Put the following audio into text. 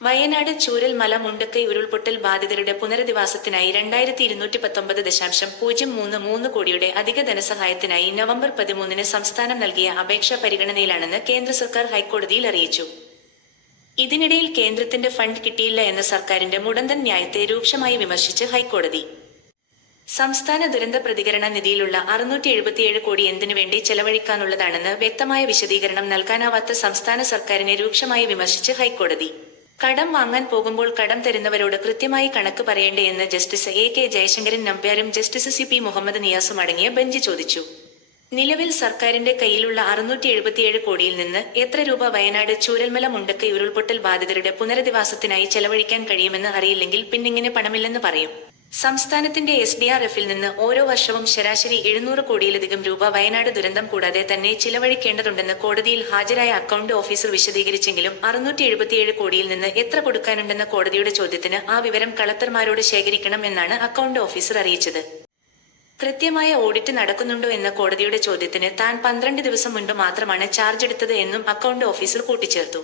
വയനാട് ചൂരൽ മല മുണ്ടക്കൈ ഉരുൾപൊട്ടൽ ബാധിതരുടെ പുനരധിവാസത്തിനായി രണ്ടായിരത്തി ഇരുന്നൂറ്റി പത്തൊമ്പത് ദശാംശം പൂജ്യം മൂന്ന് മൂന്ന് കോടിയുടെ അധിക ധനസഹായത്തിനായി നവംബർ പതിമൂന്നിന് സംസ്ഥാനം നൽകിയ അപേക്ഷ പരിഗണനയിലാണെന്ന് കേന്ദ്ര സർക്കാർ ഹൈക്കോടതിയിൽ അറിയിച്ചു. ഇതിനിടയിൽ കേന്ദ്രത്തിന്റെ ഫണ്ട് കിട്ടിയില്ല എന്ന സർക്കാരിന്റെ മുടന്തൻ ന്യായത്തെ രൂക്ഷമായി വിമർശിച്ച് ഹൈക്കോടതി. സംസ്ഥാന ദുരന്ത പ്രതികരണ നിധിയിലുള്ള അറുന്നൂറ്റി എഴുപത്തിയേഴ് കോടി എന്തിനു വേണ്ടി ചെലവഴിക്കാനുള്ളതാണെന്ന് വ്യക്തമായ വിശദീകരണം നൽകാനാവാത്ത സംസ്ഥാന സർക്കാരിനെ രൂക്ഷമായി വിമർശിച്ച് ഹൈക്കോടതി. കടം വാങ്ങാൻ പോകുമ്പോൾ കടം തരുന്നവരോട് കൃത്യമായി കണക്ക് പറയേണ്ടേ എന്ന് ജസ്റ്റിസ് എ കെ ജയശങ്കരൻ നമ്പ്യാരും ജസ്റ്റിസ് സി പി മുഹമ്മദ് നിയാസും അടങ്ങിയ ബെഞ്ച് ചോദിച്ചു. നിലവിൽ സർക്കാരിന്റെ കയ്യിലുള്ള അറുന്നൂറ്റി എഴുപത്തിയേഴ് കോടിയിൽ നിന്ന് എത്ര രൂപ വയനാട് ചൂരൽമല മുണ്ടക്കൈ ഉരുൾപൊട്ടൽ ബാധിതരുടെ പുനരധിവാസത്തിനായി ചെലവഴിക്കാൻ കഴിയുമെന്ന് അറിയില്ലെങ്കിൽ പിന്നിങ്ങനെ പണമില്ലെന്ന് പറയും. സംസ്ഥാനത്തിന്റെ എസ് ഡി ആർ എഫിൽ നിന്ന് ഓരോ വർഷവും ശരാശരി എഴുന്നൂറ് കോടിയിലധികം രൂപ വയനാട് ദുരന്തം കൂടാതെ തന്നെ ചിലവഴിക്കേണ്ടതുണ്ടെന്ന് കോടതിയിൽ ഹാജരായ അക്കൗണ്ട് ഓഫീസർ വിശദീകരിച്ചെങ്കിലും അറുന്നൂറ്റി എഴുപത്തിയേഴ് കോടിയിൽ നിന്ന് എത്ര കൊടുക്കാനുണ്ടെന്ന കോടതിയുടെ ചോദ്യത്തിന് ആ വിവരം കളക്ടർമാരോട് ശേഖരിക്കണം എന്നാണ് അക്കൗണ്ട് ഓഫീസർ അറിയിച്ചത്. കൃത്യമായ ഓഡിറ്റ് നടക്കുന്നുണ്ടോ എന്ന കോടതിയുടെ ചോദ്യത്തിന് താൻ പന്ത്രണ്ട് ദിവസം മുൻപ് മാത്രമാണ് ചാർജ് എടുത്തത് എന്നും അക്കൗണ്ട് ഓഫീസർ കൂട്ടിച്ചേർത്തു.